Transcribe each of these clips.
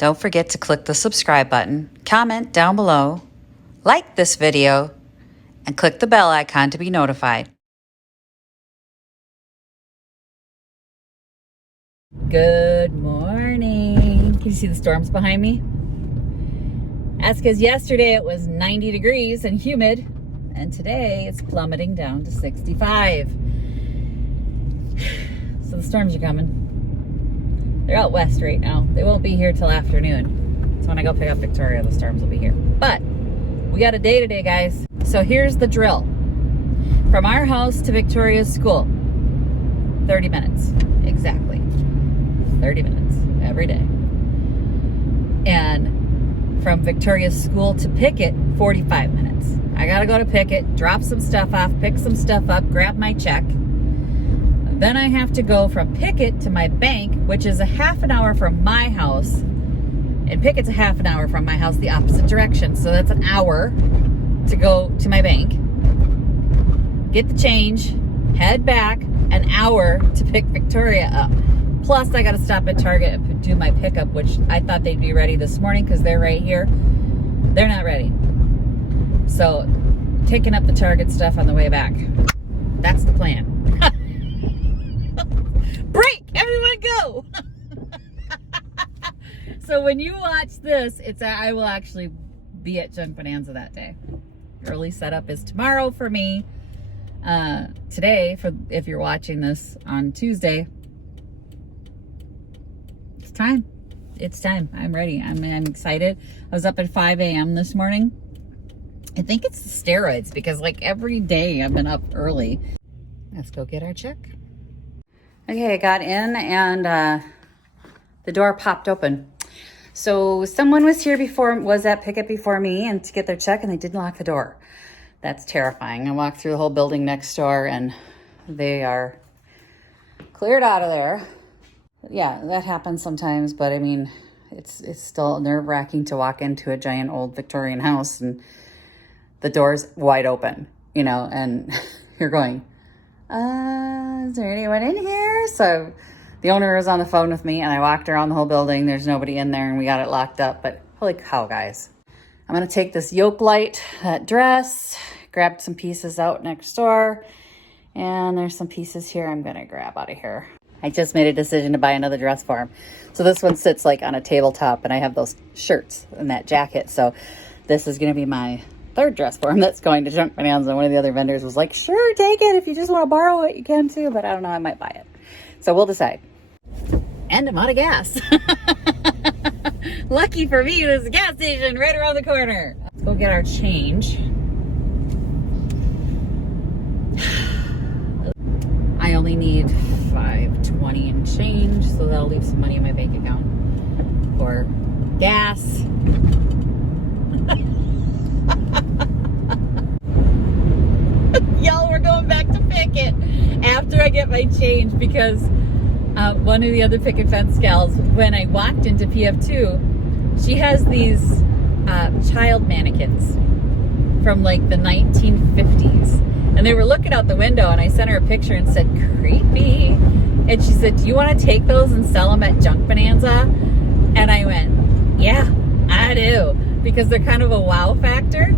Don't forget to click the subscribe button, comment down below, like this video, and click the bell icon to be notified. Good morning. Can you see the storms behind me? That's because yesterday it was 90 degrees and humid, and today it's plummeting down to 65. So the storms are coming. They're out west right now. They won't be here till afternoon. So when I go pick up Victoria, the storms will be here. But we got a day today, guys. So here's the drill. From our house to Victoria's school, 30 minutes. Exactly. 30 minutes every day. And from Victoria's school to Pickett, 45 minutes. I gotta go to Pickett, drop some stuff off, pick some stuff up, grab my check. Then I have to go from Pickett to my bank, which is a half an hour from my house. And Pickett's a half an hour from my house, the opposite direction. So that's an hour to go to my bank, get the change, head back, an hour to pick Victoria up. Plus, I got to stop at Target and do my pickup, which I thought they'd be ready this morning because they're right here. They're not ready. So, picking up the Target stuff on the way back. That's the plan. Break! Everyone go! So when you watch this, I will actually be at Junk Bonanza that day. Early setup is tomorrow for me. Today, if you're watching this on Tuesday, it's time. It's time. I'm ready. I'm excited. I was up at 5 a.m. this morning. I think it's the steroids because like every day I've been up early. Let's go get our check. Okay, I got in and the door popped open. So someone was at Pickett before me and to get their check, and they didn't lock the door. That's terrifying. I walked through the whole building next door and they are cleared out of there. Yeah, that happens sometimes, but I mean, it's still nerve-wracking to walk into a giant old Victorian house and the door's wide open, you know, and you're going, is there anyone in here? So the owner was on the phone with me and I walked around the whole building. There's nobody in there and we got it locked up, but holy cow, guys. I'm going to take this yoke light, that dress, grabbed some pieces out next door, and there's some pieces here I'm going to grab out of here. I just made a decision to buy another dress for him. So this one sits like on a tabletop and I have those shirts and that jacket. So this is going to be my third dress for him that's going to Junk Bonanza. One of the other vendors was like, sure, take it. If you just want to borrow it, you can too. But I don't know, I might buy it. So we'll decide. And I'm out of gas. Lucky for me, there's a gas station right around the corner. Let's go get our change. I only need $5.20 in change, so that'll leave some money in my bank account for gas. Y'all, we're going back to Pickett after I get my change because one of the other picket fence gals, when I walked into PF2, she has these child mannequins from like the 1950s. And they were looking out the window and I sent her a picture and said, creepy. And she said, do you want to take those and sell them at Junk Bonanza? And I went, yeah, I do. Because they're kind of a wow factor.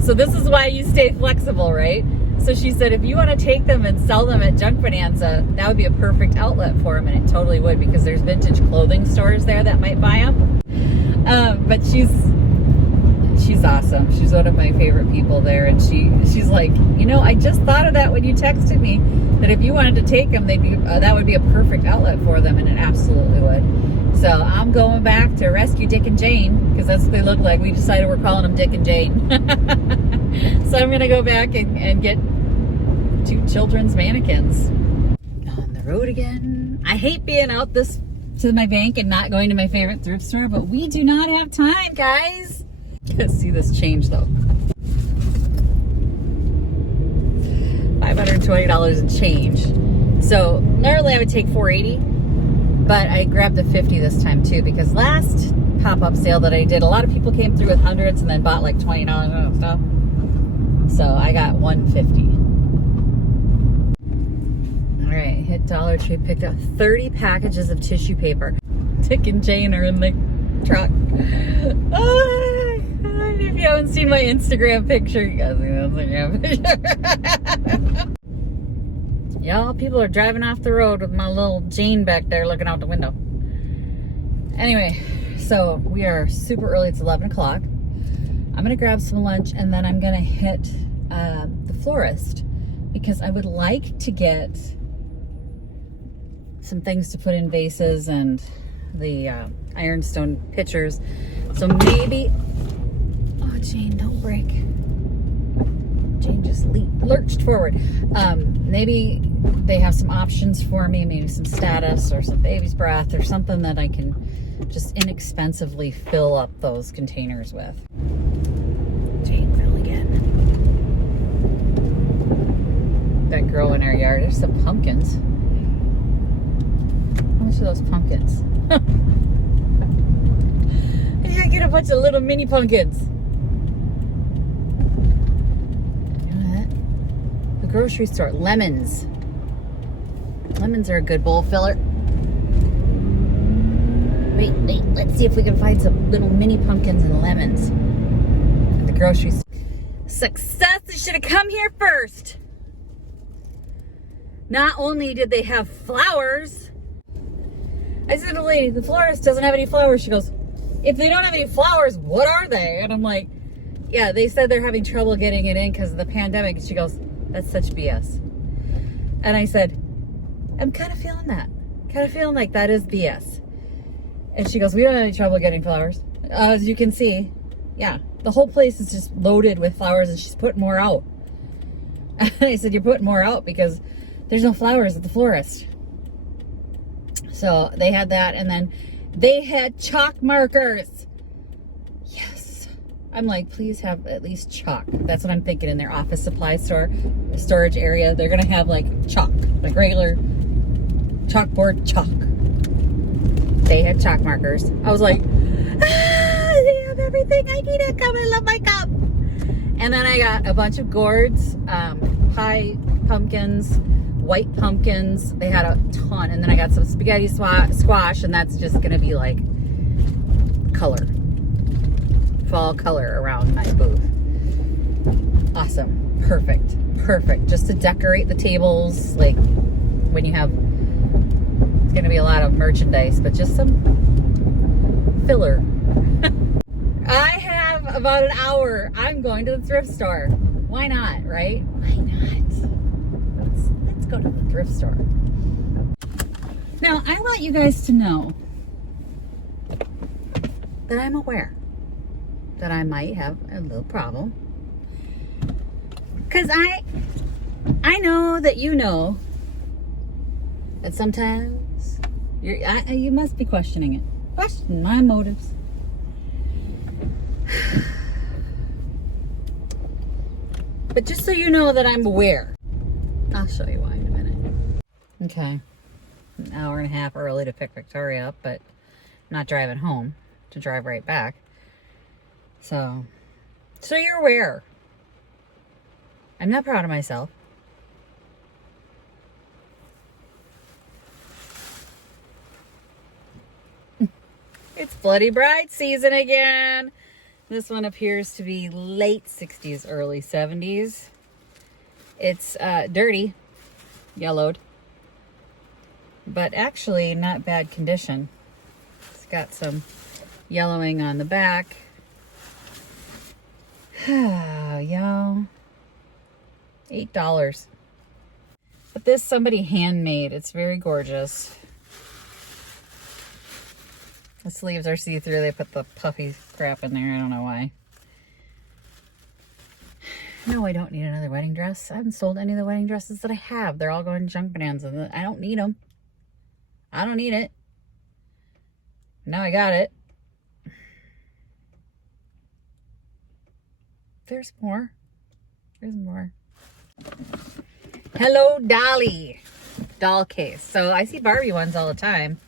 So this is why you stay flexible, right? So she said, if you want to take them and sell them at Junk Bonanza, that would be a perfect outlet for them. And it totally would, because there's vintage clothing stores there that might buy them. But she's awesome. She's one of my favorite people there. And she's like, you know, I just thought of that when you texted me, that if you wanted to take them, that would be a perfect outlet for them. And it absolutely would. So I'm going back to rescue Dick and Jane, because that's what they look like. We decided we're calling them Dick and Jane. So I'm going to go back and get 2 children's mannequins. On the road again. I hate being out to my bank and not going to my favorite thrift store, but we do not have time, guys. Let's see this change though. $520 in change. So normally I would take $480, but I grabbed the 50 this time too, because last pop-up sale that I did, a lot of people came through with hundreds and then bought like $20 and stuff. So I got $150. All right, hit Dollar Tree, picked up 30 packages of tissue paper. Dick and Jane are in the truck. If you haven't seen my Instagram picture, you guys see the Instagram picture. Y'all, people are driving off the road with my little Jane back there looking out the window. Anyway, so we are super early. It's 11 o'clock. I'm going to grab some lunch and then I'm going to hit the florist because I would like to get some things to put in vases and the ironstone pitchers. So maybe, oh, Jane, don't break. Jane just lurched forward. Maybe they have some options for me, maybe some status or some baby's breath or something that I can just inexpensively fill up those containers with. Jane fell again. That girl in our yard, there's some pumpkins. How much are those pumpkins? I gotta get a bunch of little mini pumpkins. The grocery store, lemons. Lemons are a good bowl filler. Wait, let's see if we can find some little mini pumpkins and lemons at the grocery store. Success! I should have come here first. Not only did they have flowers, I said to the lady, the florist doesn't have any flowers. She goes, if they don't have any flowers, what are they? And I'm like, yeah, they said they're having trouble getting it in because of the pandemic. And she goes, that's such BS. And I said, I'm kind of feeling that. Kind of feeling like that is BS. And she goes, we don't have any trouble getting flowers. As you can see, yeah, the whole place is just loaded with flowers and she's putting more out. And I said, you're putting more out because there's no flowers at the florist. So they had that, and then they had chalk markers. Yes. I'm like, please have at least chalk. That's what I'm thinking in their office supply store, storage area. They're going to have like chalk, like regular chalkboard chalk. They had chalk markers. I was like, they have everything I need to come and love my cup. And then I got a bunch of gourds, pie pumpkins, white pumpkins. They had a ton. And then I got some spaghetti squash, and that's just going to be like color. Fall color around my booth. Awesome. Perfect. Perfect. Just to decorate the tables, like when you have, it's going to be a lot of merchandise, but just some filler. I have about an hour. I'm going to the thrift store. Why not, right? Why not? Let's go to the thrift store. Now, I want you guys to know that I'm aware that I might have a little problem. Because I know that you know that sometimes you must be questioning it. Question my motives. But just so you know that I'm aware. I'll show you why in a minute. Okay. An hour and a half early to pick Victoria up, but I'm not driving home to drive right back. So you're aware. I'm not proud of myself. It's Bloody Bride season again. This one appears to be late 60s, early 70s. It's dirty, yellowed, but actually not bad condition. It's got some yellowing on the back. Y'all, $8. But this somebody handmade. It's very gorgeous. The sleeves are see-through. They put the puffy crap in there. I don't know why. No, I don't need another wedding dress. I haven't sold any of the wedding dresses that I have. They're all going junk bonanza. I don't need them. I don't need it. Now I got it. There's more. There's more. Hello Dolly doll case. So I see Barbie ones all the time.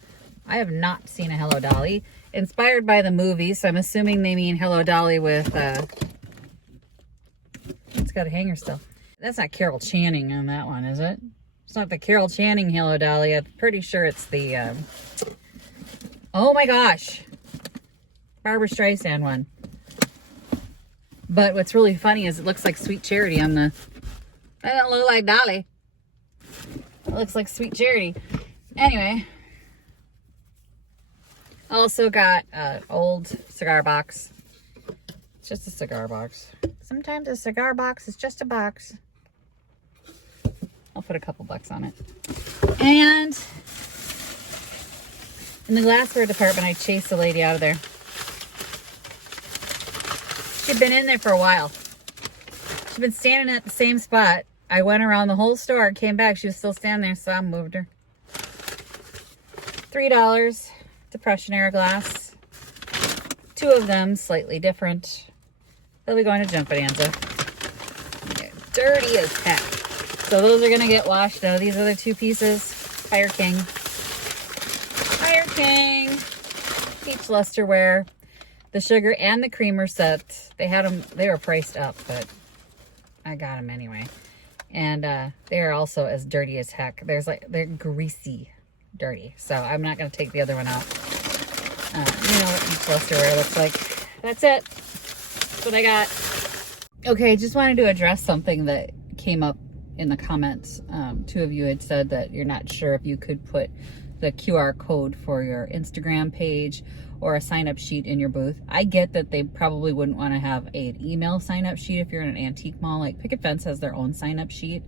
I have not seen a Hello Dolly. Inspired by the movie, so I'm assuming they mean Hello Dolly with, it's got a hanger still. That's not Carol Channing on that one, is it? It's not the Carol Channing Hello Dolly. I'm pretty sure it's the, oh my gosh. Barbara Streisand one. But what's really funny is it looks like Sweet Charity on the... That don't look like Dolly. It looks like Sweet Charity. Anyway. Also got an old cigar box. It's just a cigar box. Sometimes a cigar box is just a box. I'll put a couple bucks on it. And in the glassware department, I chased the lady out of there. She'd been in there for a while. She'd been standing at the same spot. I went around the whole store, came back. She was still standing there, so I moved her. $3. Depression era glass. 2 of them, slightly different. They'll be going to Junk Bonanza. They're dirty as heck. So those are going to get washed out. These other 2 pieces. Fire King. Fire King. Peach Lusterware. The sugar and the creamer set. They had them, they were priced up, but I got them anyway. And they are also as dirty as heck. They're greasy dirty. So I'm not going to take the other one out. You know what Peach Lusterware looks like. That's it. That's what I got. Okay, just wanted to address something that came up in the comments. 2 of you had said that you're not sure if you could put the QR code for your Instagram page or a sign-up sheet in your booth. I get that they probably wouldn't want to have an email sign-up sheet if you're in an antique mall. Like Picket Fence has their own sign-up sheet.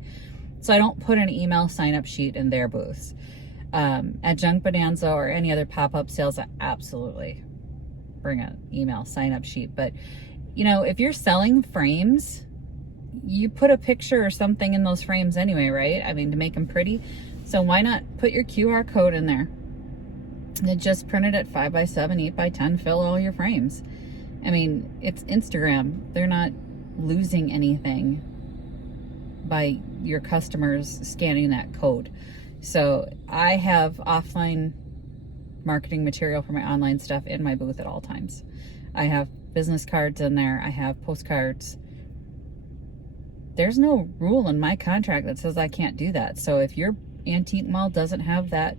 So I don't put an email sign-up sheet in their booths. At Junk Bonanza or any other pop-up sales, I absolutely bring an email sign-up sheet. But, you know, if you're selling frames, you put a picture or something in those frames anyway, right? I mean, to make them pretty. So why not put your QR code in there? And just print it at 5x7, 8x10, fill all your frames. I mean, it's Instagram. They're not losing anything by your customers scanning that code. So I have offline marketing material for my online stuff in my booth at all times. I have business cards in there. I have postcards. There's no rule in my contract that says I can't do that. So if your antique mall doesn't have that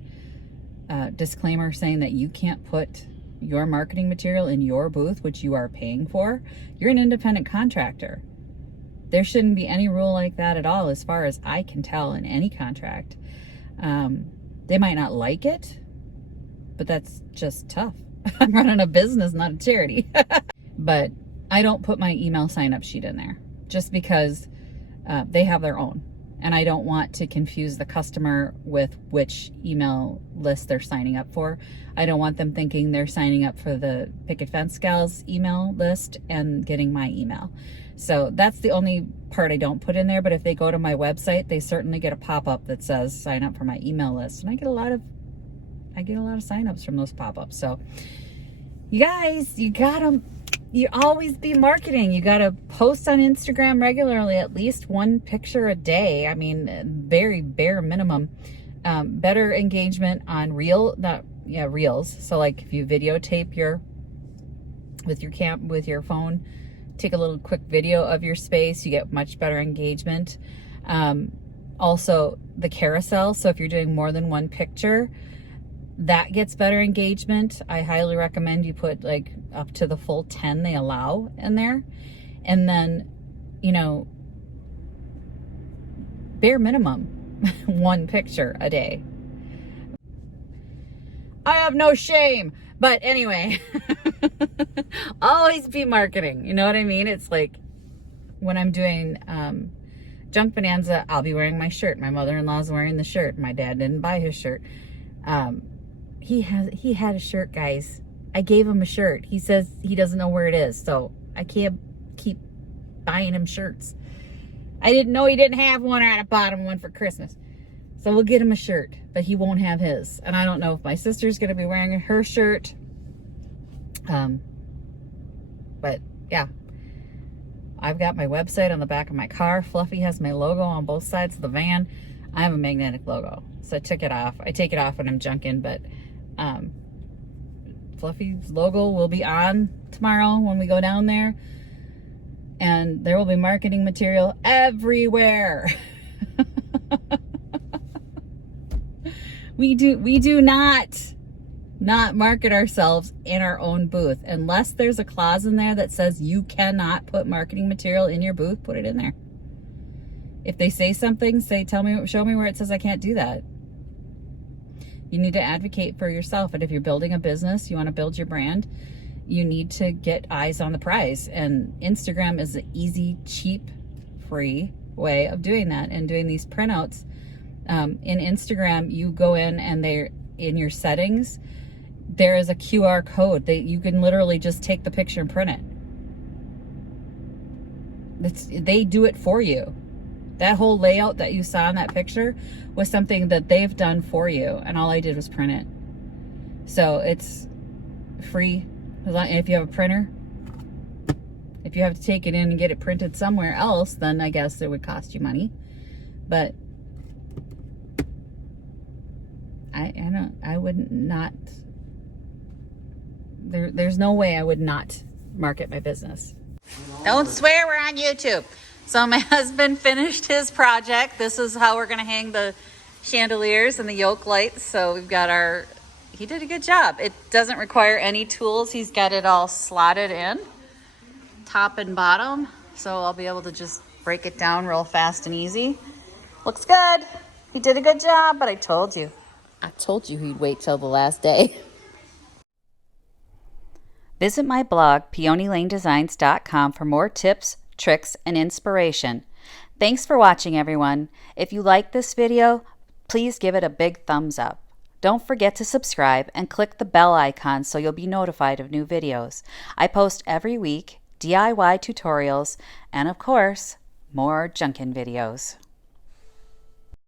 disclaimer saying that you can't put your marketing material in your booth, which you are paying for, you're an independent contractor. There shouldn't be any rule like that at all, as far as I can tell, in any contract. They might not like it, but that's just tough. I'm running a business, not a charity. But I don't put my email sign-up sheet in there just because they have their own. And I don't want to confuse the customer with which email list they're signing up for. I don't want them thinking they're signing up for the Picket Fence Gals email list and getting my email. So that's the only part I don't put in there. But if they go to my website, they certainly get a pop-up that says sign up for my email list. And I get a lot of signups from those pop-ups. So you guys, you always be marketing. You got to post on Instagram regularly, at least 1 picture a day. I mean, very bare minimum. Better engagement on reels. So like if you videotape with your phone, take a little quick video of your space, you get much better engagement. Also the carousel. So if you're doing more than 1 picture, that gets better engagement. I highly recommend you put like up to the full 10 they allow in there. And then, you know, bare minimum 1 picture a day. I have no shame. But anyway, always be marketing. You know what I mean? It's like when I'm doing Junk Bonanza, I'll be wearing my shirt. My mother-in-law's wearing the shirt. My dad didn't buy his shirt. He had a shirt, guys. I gave him a shirt. He says he doesn't know where it is, so I can't keep buying him shirts. I didn't know he didn't have one, or I bought him one for Christmas. So we'll get him a shirt, but he won't have his. And I don't know if my sister's going to be wearing her shirt. But yeah, I've got my website on the back of my car. Fluffy has my logo on both sides of the van. I have a magnetic logo, so I took it off. I take it off when I'm junking, but Fluffy's logo will be on tomorrow when we go down there, and there will be marketing material everywhere. We do not not market ourselves in our own booth. Unless there's a clause in there that says you cannot put marketing material in your booth, put it in there. If they say something, show me where it says I can't do that. You need to advocate for yourself. And if you're building a business, you want to build your brand, you need to get eyes on the prize. And Instagram is an easy, cheap, free way of doing that and doing these printouts. In Instagram, you go in and they're in your settings, there is a QR code that you can literally just take the picture and print it. They do it for you. That whole layout that you saw in that picture was something that they've done for you, and all I did was print it. So it's free. If you have a printer, if you have to take it in and get it printed somewhere else, then I guess it would cost you money. But I would not, there's no way I would not market my business. Don't swear, we're on YouTube. So my husband finished his project. This is how we're gonna hang the chandeliers and the yoke lights. So we've got he did a good job. It doesn't require any tools. He's got it all slotted in, top and bottom. So I'll be able to just break it down real fast and easy. Looks good. He did a good job, but I told you he'd wait till the last day. Visit my blog, peonylanedesigns.com, for more tips, tricks, and inspiration. Thanks for watching, everyone. If you like this video, please give it a big thumbs up. Don't forget to subscribe and click the bell icon so you'll be notified of new videos. I post every week DIY tutorials and, of course, more junkin' videos.